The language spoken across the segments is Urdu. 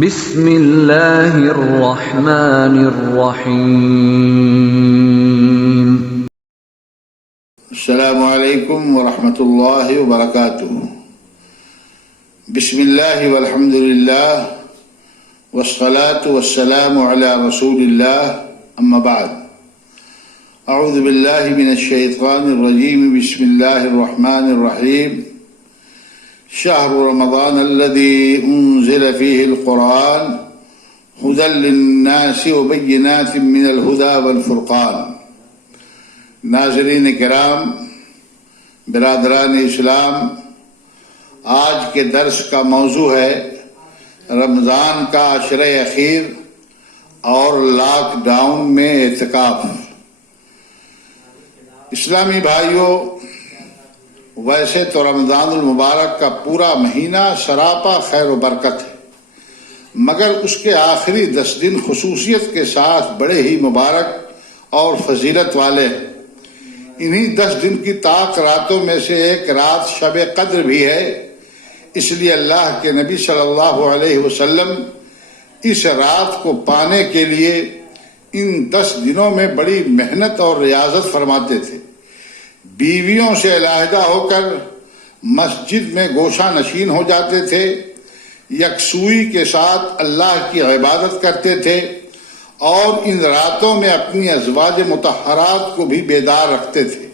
بسم اللہ الرحمن الرحیم۔ السلام علیکم ورحمۃ اللہ وبرکاتہ۔ بسم اللہ والحمد للہ والصلاة والسلام علی رسول اللہ، اما بعد، اعوذ باللہ من الشیطان الرجیم، بسم اللہ الرحمن الرحیم۔ شہر رمضان الذي انزل فيه القرآن هدى للناس وبینات من الہدی والفرقان۔ ناظرین کرام، برادران اسلام، آج کے درس کا موضوع ہے رمضان کا عشرہ اخیر اور لاک ڈاؤن میں اعتکاف۔ اسلامی بھائیوں، ویسے تو رمضان المبارک کا پورا مہینہ سراپا خیر و برکت ہے، مگر اس کے آخری 10 دن خصوصیت کے ساتھ بڑے ہی مبارک اور فضیلت والے ہیں۔ انہی 10 دن کی طاق راتوں میں سے ایک رات شب قدر بھی ہے، اس لیے اللہ کے نبی صلی اللہ علیہ وسلم اس رات کو پانے کے لیے ان 10 دنوں میں بڑی محنت اور ریاضت فرماتے تھے۔ بیویوں سے علیحدہ ہو کر مسجد میں گوشہ نشین ہو جاتے تھے، یکسوئی کے ساتھ اللہ کی عبادت کرتے تھے، اور ان راتوں میں اپنی ازواج مطہرات کو بھی بیدار رکھتے تھے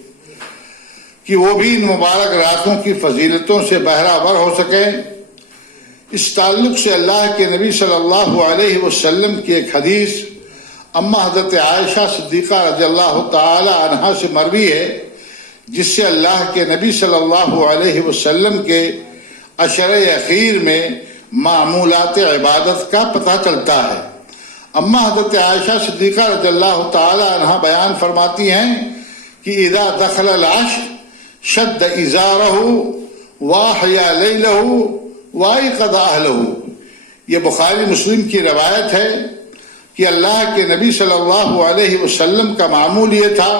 کہ وہ بھی ان مبارک راتوں کی فضیلتوں سے بہرہ ہو سکیں۔ اس تعلق سے اللہ کے نبی صلی اللہ علیہ وسلم کی ایک حدیث اما حضرت عائشہ صدیقہ رضی اللہ تعالی عنہا سے مروی ہے، جس سے اللہ کے نبی صلی اللہ علیہ وسلم کے عشرہ اخیر میں معمولات عبادت کا پتہ چلتا ہے۔ اما حضرت عائشہ صدیقہ رضی اللہ تعالی عنہا بیان فرماتی ہیں کہ اذا دخل العشر شد ازارہ واحیا لیلہ وایقظ اہلہ۔ یہ بخاری مسلم کی روایت ہے کہ اللہ کے نبی صلی اللہ علیہ وسلم کا معمول یہ تھا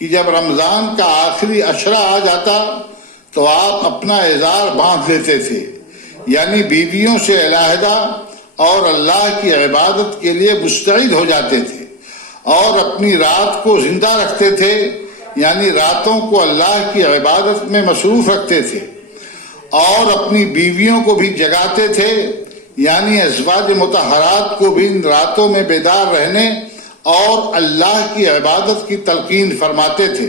کہ جب رمضان کا آخری عشرہ آ جاتا تو آپ اپنا ازار باندھ لیتے تھے، یعنی بیویوں سے علیحدہ، اور اللہ کی عبادت کے لیے مستعد ہو جاتے تھے، اور اپنی رات کو زندہ رکھتے تھے، یعنی راتوں کو اللہ کی عبادت میں مصروف رکھتے تھے، اور اپنی بیویوں کو بھی جگاتے تھے، یعنی ازواج مطہرات کو بھی ان راتوں میں بیدار رہنے اور اللہ کی عبادت کی تلقین فرماتے تھے۔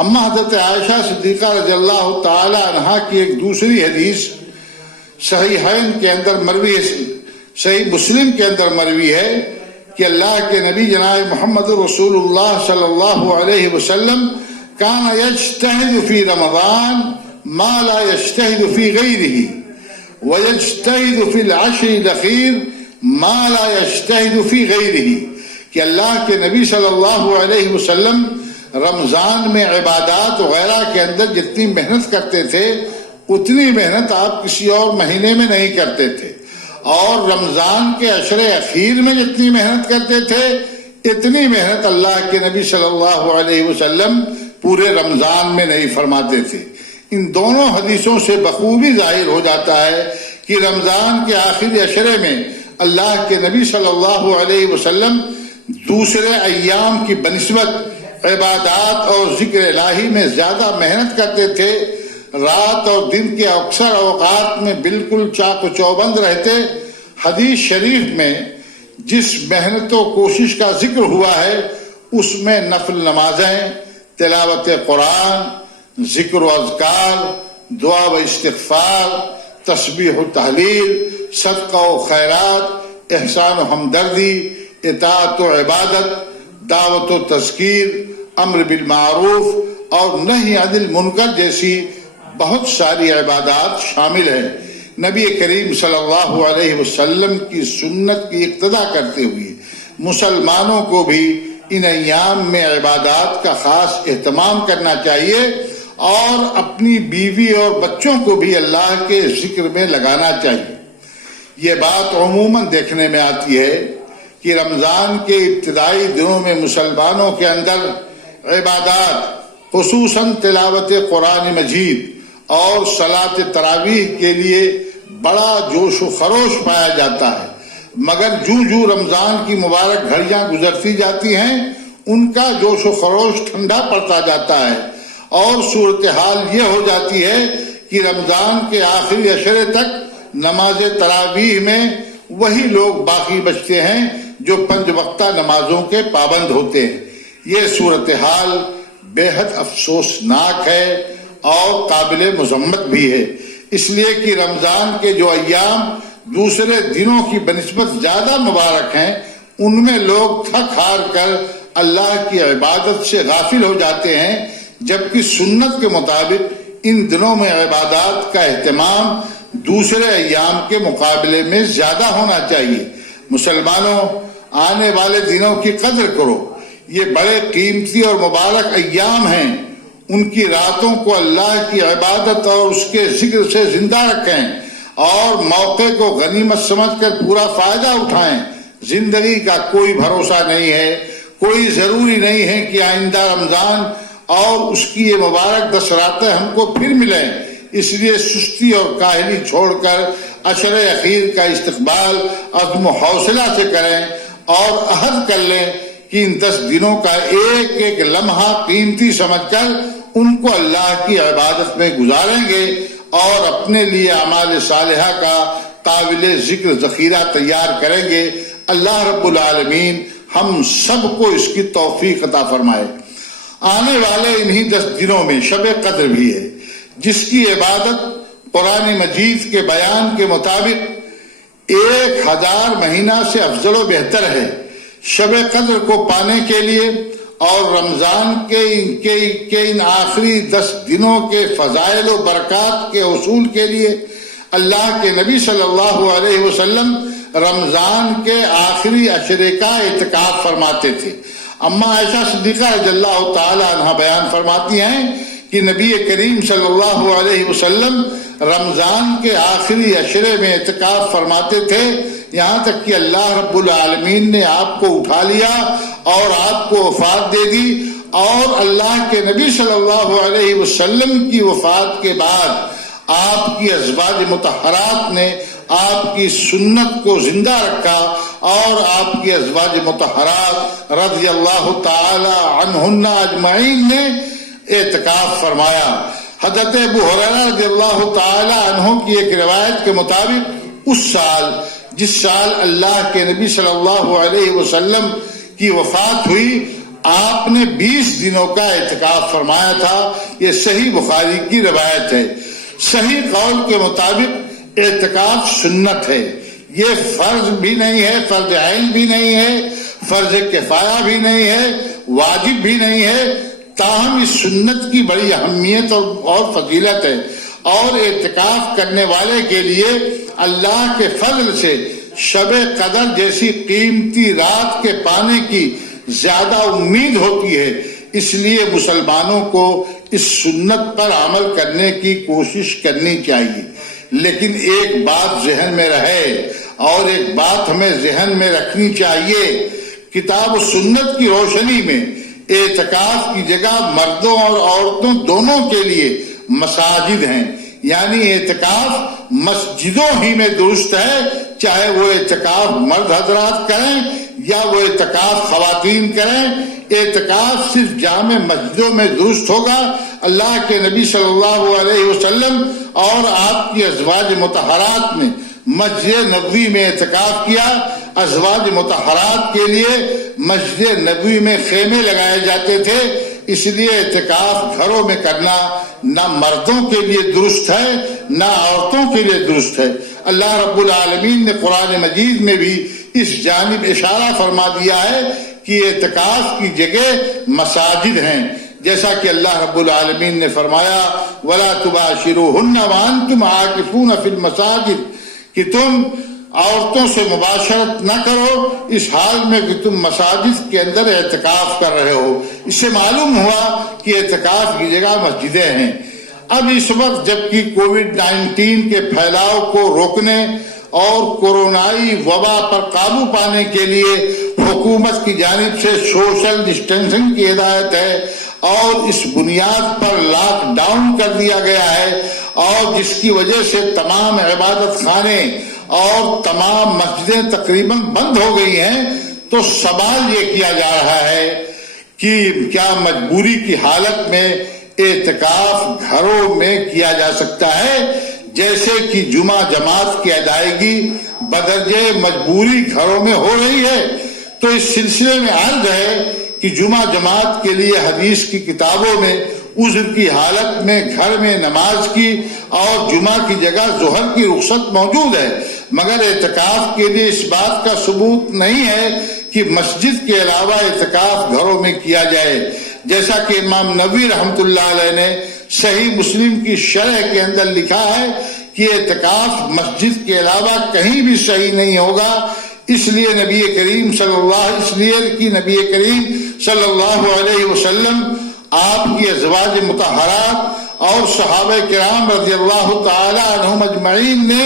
اما حضرت عائشہ صدیقہ رضی اللہ تعالی عنہا کی ایک دوسری حدیث صحیحین کے اندر مروی ہے، صحیح مسلم کے اندر مروی ہے کہ اللہ کے نبی جناب محمد رسول اللہ صلی اللہ علیہ وسلم کان یجتہد فی رمضان ما لا یجتہد فی غیرہ ویجتہد فی العشر الاخیر ما لا یجتہد فی غیرہ، کہ اللہ کے نبی صلی اللہ علیہ وسلم رمضان میں عبادات وغیرہ کے اندر جتنی محنت کرتے تھے اتنی محنت آپ کسی اور مہینے میں نہیں کرتے تھے، اور رمضان کے عشرے اخیر میں جتنی محنت کرتے تھے اتنی محنت اللہ کے نبی صلی اللہ علیہ وسلم پورے رمضان میں نہیں فرماتے تھے۔ ان دونوں حدیثوں سے بخوبی ظاہر ہو جاتا ہے کہ رمضان کے آخری عشرے میں اللہ کے نبی صلی اللہ علیہ وسلم دوسرے ایام کی بنسبت عبادات اور ذکر الہی میں زیادہ محنت کرتے تھے، رات اور دن کے اکثر اوقات میں بالکل چاق و چوبند رہتے۔ حدیث شریف میں جس محنت و کوشش کا ذکر ہوا ہے اس میں نفل نمازیں، تلاوت قرآن، ذکر و اذکار، دعا و استغفار، تسبیح و تحلیل، صدقہ و خیرات، احسان و ہمدردی، اطاعت و عبادت، دعوت و تذکیر، امر بالمعروف اور نہی عن المنکر جیسی بہت ساری عبادات شامل ہیں۔ نبی کریم صلی اللہ علیہ وسلم کی سنت کی اقتدا کرتے ہوئے مسلمانوں کو بھی ان ایام میں عبادات کا خاص اہتمام کرنا چاہیے، اور اپنی بیوی اور بچوں کو بھی اللہ کے ذکر میں لگانا چاہیے۔ یہ بات عموماً دیکھنے میں آتی ہے کہ رمضان کے ابتدائی دنوں میں مسلمانوں کے اندر عبادات، خصوصاً تلاوت قرآن مجید اور صلاۃ تراویح کے لیے بڑا جوش و خروش پایا جاتا ہے، مگر جو رمضان کی مبارک گھڑیاں گزرتی جاتی ہیں ان کا جوش و خروش ٹھنڈا پڑتا جاتا ہے، اور صورتحال یہ ہو جاتی ہے کہ رمضان کے آخری عشرے تک نماز تراویح میں وہی لوگ باقی بچتے ہیں جو 5 وقتہ نمازوں کے پابند ہوتے ہیں۔ یہ صورتحال بے حد افسوسناک ہے اور قابل مذمت بھی ہے، اس لیے کہ رمضان کے جو ایام دوسرے دنوں کی بنسبت زیادہ مبارک ہیں ان میں لوگ تھک ہار کر اللہ کی عبادت سے غافل ہو جاتے ہیں، جبکہ سنت کے مطابق ان دنوں میں عبادات کا اہتمام دوسرے ایام کے مقابلے میں زیادہ ہونا چاہیے۔ مسلمانوں، آنے والے دنوں کی قدر کرو، یہ بڑے قیمتی اور مبارک ایام ہیں، ان کی راتوں کو اللہ کی عبادت اور اس کے ذکر سے زندہ رکھیں اور موقع کو غنیمت سمجھ کر پورا فائدہ اٹھائیں۔ زندگی کا کوئی بھروسہ نہیں ہے، کوئی ضروری نہیں ہے کہ آئندہ رمضان اور اس کی یہ مبارک 10 راتیں ہم کو پھر ملیں، اس لیے سستی اور کاہلی چھوڑ کر عشر اخیر کا استقبال عزم و حوصلہ سے کریں اور عہد کر لیں کہ ان 10 دنوں کا ایک ایک لمحہ قیمتی سمجھ کر ان کو اللہ کی عبادت میں گزاریں گے اور اپنے لیے اعمال صالحہ کا قابل ذکر ذخیرہ تیار کریں گے۔ اللہ رب العالمین ہم سب کو اس کی توفیق عطا فرمائے۔ آنے والے انہی 10 دنوں میں شب قدر بھی ہے، جس کی عبادت قرآن مجید کے بیان کے مطابق 1000 مہینہ سے افضل و بہتر ہے۔ شب قدر کو پانے کے لیے اور رمضان کے ان آخری 10 دنوں کے فضائل و برکات کے حصول کے لیے اللہ کے نبی صلی اللہ علیہ وسلم رمضان کے آخری عشرے کا اعتکاف فرماتے تھے۔ اما عائشہ صدیقہ رضی اللہ تعالی عنہ بیان فرماتی ہیں کہ نبی کریم صلی اللہ علیہ وسلم رمضان کے آخری عشرے میں اعتکاف فرماتے تھے، یہاں تک کہ اللہ رب العالمین نے آپ کو اٹھا لیا اور آپ کو وفات دے دی، اور اللہ کے نبی صلی اللہ علیہ وسلم کی وفات کے بعد آپ کی ازواج مطہرات نے آپ کی سنت کو زندہ رکھا اور آپ کی ازواج مطہرات رضی اللہ تعالی عنہن اجمعین نے اعتکاف فرمایا۔ حضرت ابو ہریرہ رضی اللہ تعالی عنہ کی ایک روایت کے مطابق اس سال جس سال اللہ کے نبی صلی اللہ علیہ وسلم کی وفات ہوئی آپ نے 20 دنوں کا اعتکاف فرمایا تھا۔ یہ صحیح بخاری کی روایت ہے۔ صحیح قول کے مطابق اعتکاف سنت ہے، یہ فرض بھی نہیں ہے، فرض عین بھی نہیں ہے، فرض کفایہ بھی نہیں ہے، واجب بھی نہیں ہے، تاہم اس سنت کی بڑی اہمیت اور فضیلت ہے، اور اعتکاف کرنے والے کے لیے اللہ کے فضل سے شب قدر جیسی قیمتی رات کے پانے کی زیادہ امید ہوتی ہے۔ اس لیے مسلمانوں کو اس سنت پر عمل کرنے کی کوشش کرنی چاہیے، لیکن ایک بات ذہن میں رہے اور ایک بات ہمیں ذہن میں رکھنی چاہیے، کتاب و سنت کی روشنی میں اعتکاف کی جگہ مردوں اور عورتوں دونوں کے لیے مساجد ہیں، یعنی اعتکاف مسجدوں ہی میں درست ہے، چاہے وہ اعتکاف مرد حضرات کریں یا وہ اعتکاف خواتین کریں، اعتکاف صرف جامع مسجدوں میں درست ہوگا۔ اللہ کے نبی صلی اللہ علیہ وسلم اور آپ کی ازواج مطہرات نے مسجد نبوی میں اعتکاف کیا۔ ازواج مطہرات کے لیے مسجد نبوی میں خیمے لگائے جاتے تھے، اس لیے اعتکاف گھروں میں کرنا نہ مردوں کے لیے درست ہے نہ عورتوں کے لیے درست ہے۔ اللہ رب العالمین نے قرآن مجید میں بھی اس جانب اشارہ فرما دیا ہے کہ اعتکاف کی جگہ مساجد ہیں، جیسا کہ اللہ رب العالمین نے فرمایا وَلَا تُبَاشِرُوهُنَّ وَأَنْتُمْ عَاكِفُونَ فِي الْمَسَاجِدِ، کہ تم عورتوں سے مباشرت نہ کرو اس حال میں کہ تم مساجد کے اندر اعتکاف کر رہے ہو۔ اس سے معلوم ہوا کہ اعتکاف کی جگہ مسجدیں ہیں۔ اب اس وقت جبکہ کووڈ-19 کے پھیلاؤ کو روکنے اور کورونائی وبا پر قابو پانے کے لیے حکومت کی جانب سے سوشل ڈسٹینسنگ کی ہدایت ہے اور اس بنیاد پر لاک ڈاؤن کر دیا گیا ہے اور جس کی وجہ سے تمام عبادت خانے اور تمام مسجدیں تقریباً بند ہو گئی ہیں، تو سوال یہ کیا جا رہا ہے کہ کیا مجبوری کی حالت میں اعتکاف گھروں میں کیا جا سکتا ہے؟ جیسے کہ جمعہ جماعت کی ادائیگی بدرجہ مجبوری گھروں میں ہو رہی ہے، تو اس سلسلے میں عرض ہے کہ جمعہ جماعت کے لیے حدیث کی کتابوں میں عذر کی حالت میں گھر میں نماز کی اور جمعہ کی جگہ ظہر کی رخصت موجود ہے، مگر اعتکاف کے لیے اس بات کا ثبوت نہیں ہے کہ مسجد کے علاوہ اعتکاف گھروں میں کیا جائے، جیسا کہ امام نووی رحمۃ اللہ علیہ نے صحیح مسلم کی شرح کے اندر لکھا ہے کہ اعتکاف مسجد کے علاوہ کہیں بھی صحیح نہیں ہوگا۔ اس لیے نبی کریم صلی اللہ علیہ وسلم، آپ کی ازواج مطہرات اور صحابہ کرام رضی اللہ تعالی عنہم اجمعین نے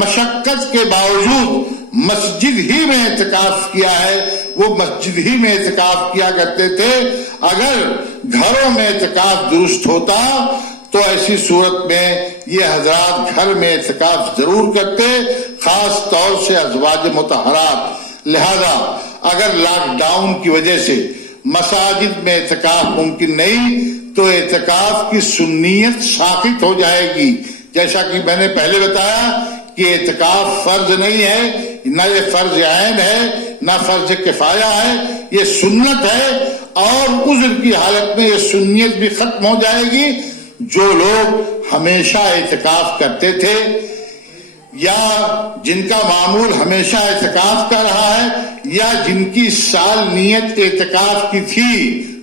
مشقت کے باوجود مسجد ہی میں اعتکاف کیا ہے، وہ مسجد ہی میں اعتکاف کیا کرتے تھے۔ اگر گھروں میں اعتکاف درست ہوتا تو ایسی صورت میں یہ حضرات گھر میں اعتکاف ضرور کرتے، خاص طور سے ازواج مطہرات۔ لہذا اگر لاک ڈاؤن کی وجہ سے مساجد میں اعتکاف ممکن نہیں تو اعتکاف کی سنیت ساقط ہو جائے گی، جیسا کہ میں نے پہلے بتایا کہ اعتکاف فرض نہیں ہے، نہ یہ فرض عین ہے نہ فرض کفایہ ہے، یہ سنت ہے، اور عذر کی حالت میں یہ سنیت بھی ختم ہو جائے گی۔ جو لوگ ہمیشہ اعتکاف کرتے تھے یا جن کا معمول ہمیشہ اعتکاف کر رہا ہے یا جن کی سال نیت اعتکاف کی تھی،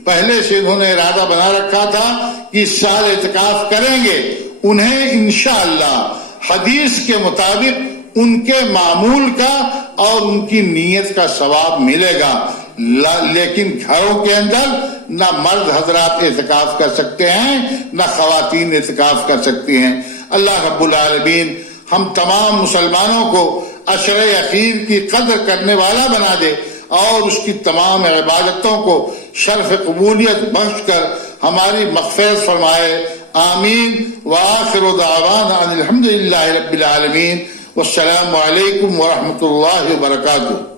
پہلے سے انہوں نے ارادہ بنا رکھا تھا کہ اس سال اعتکاف کریں گے، انہیں انشاءاللہ حدیث کے مطابق ان کے معمول کا اور ان کی نیت کا ثواب ملے گا۔ لیکن گھروں کے اندر نہ مرد حضرات اعتکاف کر سکتے ہیں نہ خواتین اعتکاف کر سکتی ہیں۔ اللہ رب العالمین ہم تمام مسلمانوں کو عشر اخیر کی قدر کرنے والا بنا دے اور اس کی تمام عبادتوں کو شرف قبولیت بخش کر ہماری مغفرت فرمائے، آمین۔ وآخر دعوانا ان الحمد للہ رب العالمین، والسلام علیکم ورحمۃ اللہ وبرکاتہ۔